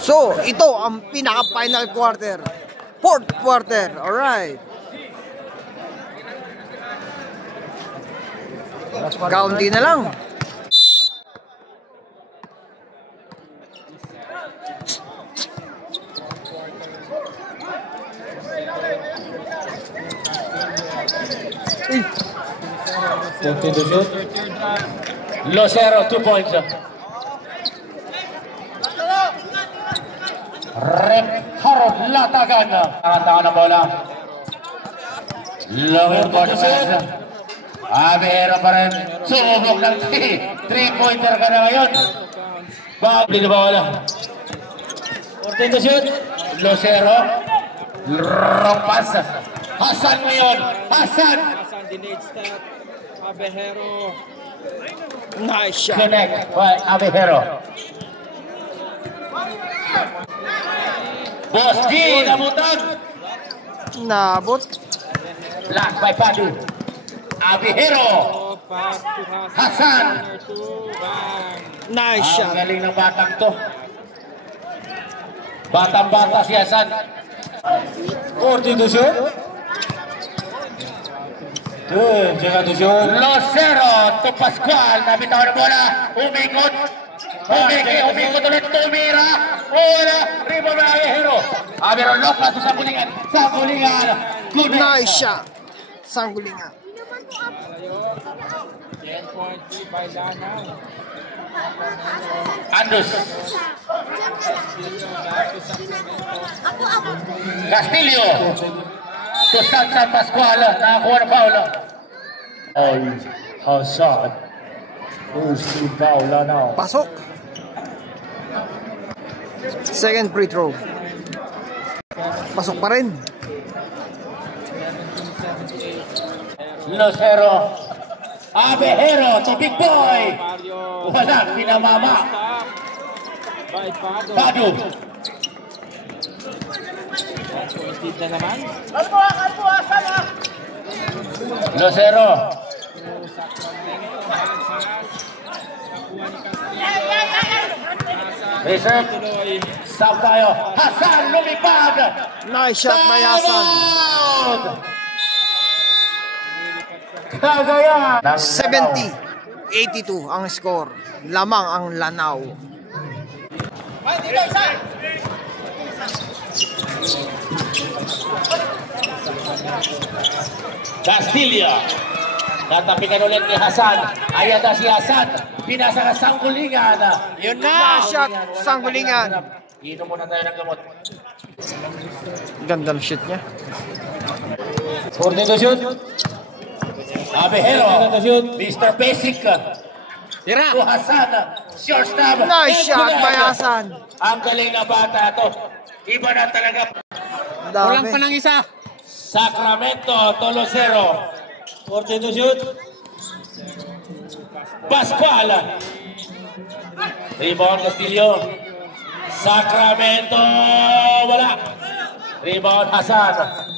So, ito ang pinaka-final quarter. Fourth quarter. Alright. Kaunti na lang. Lucero, 2 points. Harold Latagan. Karantangan ng bola. Lower corner pass. Abihero pa rin. Sumubok ng 3-pointer ka na ngayon. Babli na bola. 14 to shoot. Lucero. Wrong pass. Hasan ngayon. Hasan. Delayed step. Abihero. Nice shot. Connect by Abihero. Boss G, nabutan. Nabot. Block by Padu. Abihero. Hasan. Nice Ang shot. galing ng batang to. Batang-bata si Hasan. 14 to shoot. Good, jaga to shoot. Lucero to Pascual. Nabitaw na bola. Umikot. Umikot ulit. Tumira. Bola. Rebound na Abihero. Abihero lokas sa Sangguniang. Sangguniang. Good. Nice shot. Sangguniang. 10.3 by Lanang. Andus. Castillo. To San Pascual. Nakakuha na foul. Hasan. Who's to foul now? Pasok. Second free throw. Pasok pa rin. Lucero. Abihero to Big Boy. Walang pinamama. Padu. Na naman. Lucero. Reserve. Stop tayo. Hasan lumipad. Nice shot by Hasan. Cagayan. 70-82 ang score. Lamang ang Lanao. Castillo. Natapikan ulit ni Hasan. Ayan na si Hasan. Pinasa na Sangguniang. Yun na. Shot. Sangguniang. Inom muna tayo ng gamot. Ganda ng shot niya. 14 to shoot. Abihero. Mr. Basic. Tira. To Hasan. Short stop. Nice shot by Hasan. Ang galing na bata to. Iba na talaga. Kulang pa Dami. ng isa. Sacramento to Lucero. 14 to shoot. Pascual. Rebound Castillo. Sacramento. Wala. Rebound Hasan.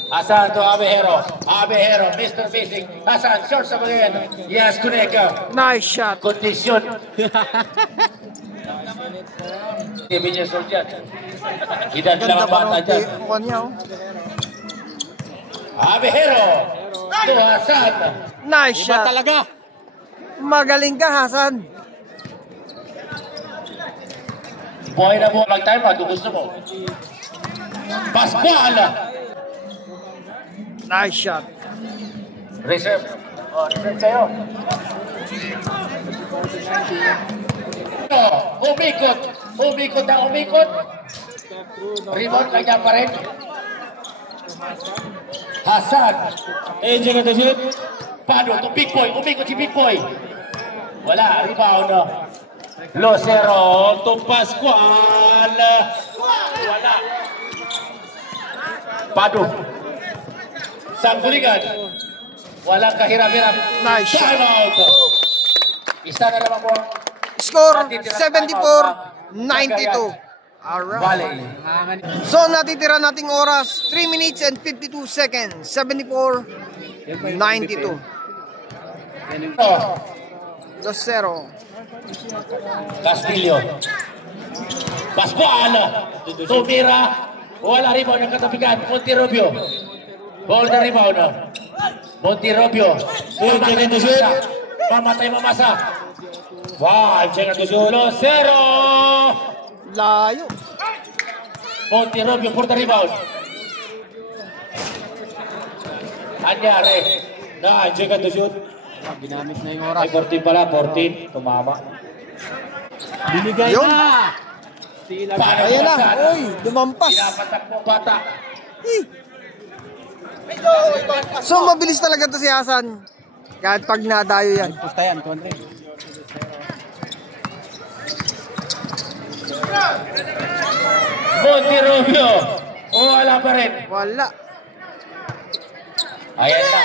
Hasan to Abihero. Abihero. Mr. Basic. Hasan. Short sa mga. Yes, connect. Nice shot. Condition. 7 years old yan. Edad lang Ganda ang pa bata ng dyan. mukha niya. Oh. Abihero. To Hasan. Nice Iba shot. talaga. Magaling ka, Hasan. Buhay na mo mag-time out kung gusto mo. Pascual. Nice shot. Reserve. Reserve kayo. Umikot. Umikot na umikot. Rebound kanya pa rin. Hasan. Diyan na shoot. Pado to Big Boy. Umikot si Big Boy. Wala. Rebound. Lucero to Pascual. Wala. Pado. Sangguniang. Walang kahirap-hirap. Nice shot. Time out. Isa na naman po. Score 74-92. Alright. Valley. So, natitira nating oras, 3 minutes and 52 seconds. 74-92. Oh, 2-0. Castillo. Pascual. tumira. Wala rebound ng katapikan. Monterobio. Ball na rebound. Monterobio. 2 seconds to shoot. Mamatay mamasa. 5 seconds to shoot. Lucero. Layo. Monterobio for the rebound. Anyari. 9 seconds to shoot. Ginamit na yung oras. Ay, 14 pala. 14. Tumama. Binigay Yun. na! Tila Ayan na. Uy, lumampas. Pinapatak mo bata. So, mabilis talaga to si Hasan. Kahit pag nadayo yan. Pusta yan, konti. Monterobio. Wala pa rin. Wala. Ayan na.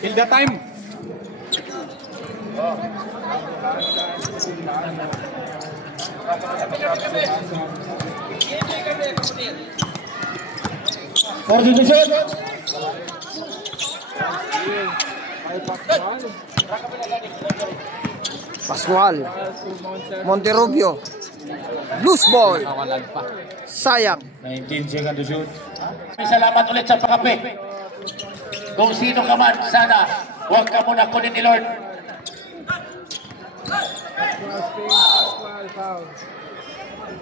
Kill the time! For the shot. Pascual. Monterobio. Loose ball. Nakawalan pa. Sayang. 19 seconds to shoot. Salamat ulit sa pakape. Kung sino ka man, sana huwag ka muna kunin ni Lord.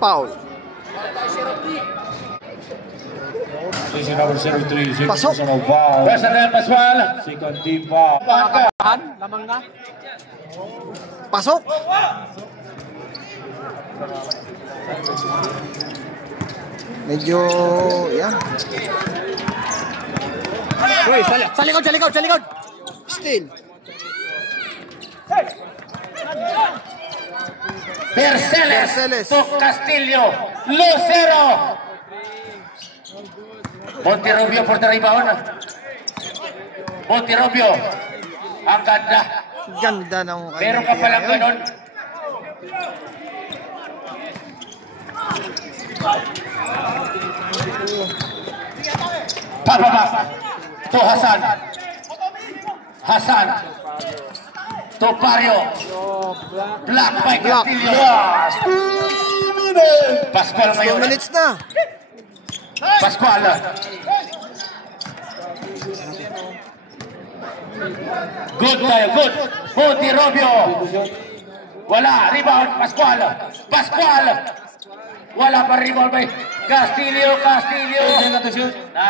Foul. Position number 73. Pasok. Personal Pascual. Second team foul. Pakabahan, lamang na. Pasok. Medyo, yan. Uy, sa likod, sa likod, sa likod! Still. Berceles to Castillo. Lucero. Monterobio for the rebound. Monterobio. Ang ganda. Ganda ng Pero ka palang ganon. Pababa. To Hasan. Hasan. To Pario. Black by Castillo. Pascual 2 ngayon. minutes na. Pascual. Good tayo, good. Monterobio. Wala, rebound, Pascual. Pascual. Wala pa rebound by Castillo.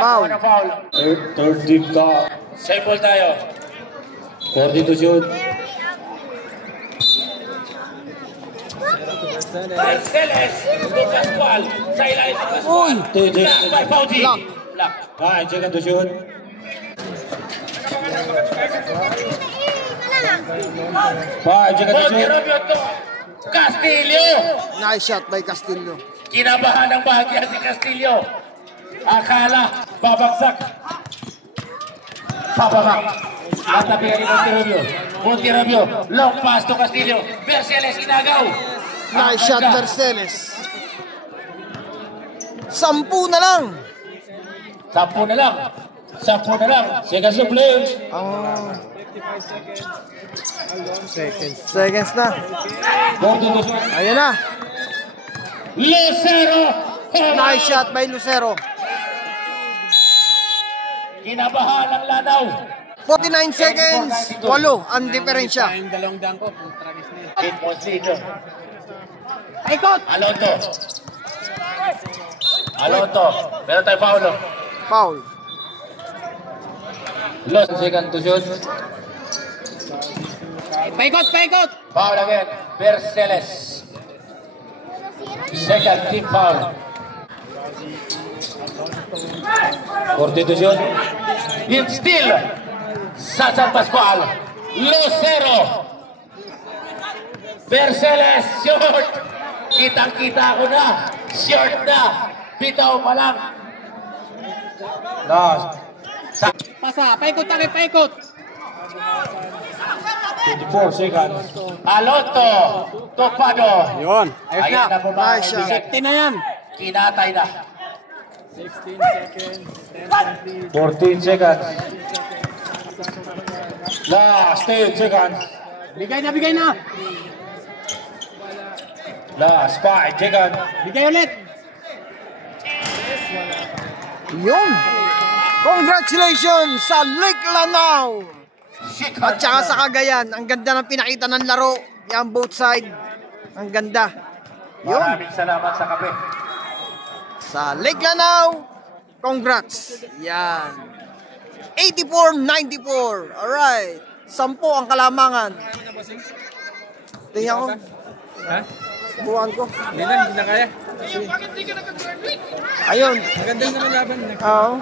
Foul. Na foul. Third team ka. Same ball tayo. 40 to shoot. Berceles to Pascual. Sa ilalim ng Pascual. Black by Fauci. Black. 9 seconds to shoot. Monterobio to Castillo. Nice shot by Castillo. Kinabahan ng bahagya si Castillo. Akala babagsak. Pababa. Natabihan ni Monterobio. Monterobio. Long pass to Castillo. Berceles inagaw. Nice shot, Berceles. 10 na lang. 10 na lang. 10 na lang. Seconds to play. Ang seconds na. Ayan na. Lucero. Nice shot by Lucero. Kinabahan ng Lanao. 49 seconds. 8 ang diferensya. Yung dalawang dang ko, tragis na yun. 8 points lead. Ikot! Alonto. Meron tayo Paulo. Foul. Lost second to shoot. Paikot, paikot! Foul again. Berceles. Second team foul. 40 to shoot. In still. Sasan Pascual. Lucero. Berceles. Short. Kitang-kita ko na. Short na. Bitaw pa lang. Last. Pasa, paikot tayo, paikot! 24 seconds. Alonto. Topado. Yun, ayos Ayan na na. bumaba. Nice shot. Safety na yan. Kinatay na. 16 seconds, 14 seconds. Last 10 seconds. Bigay na. Last 5 seconds. Bigay ulit. Yun. Congratulations sa Lake Lanao. At saka sa Cagayan. Ang ganda ng pinakita ng laro. Yan, both side. Ang ganda. Yun. Maraming salamat sa kape. Sa Lake Lanao, congrats. Yan. 84-94. Alright. 10 ang kalamangan. Tingnan ko. Ha? Buwan ko. Hindi na kaya. Ayun. Maganda naman laban. Oo.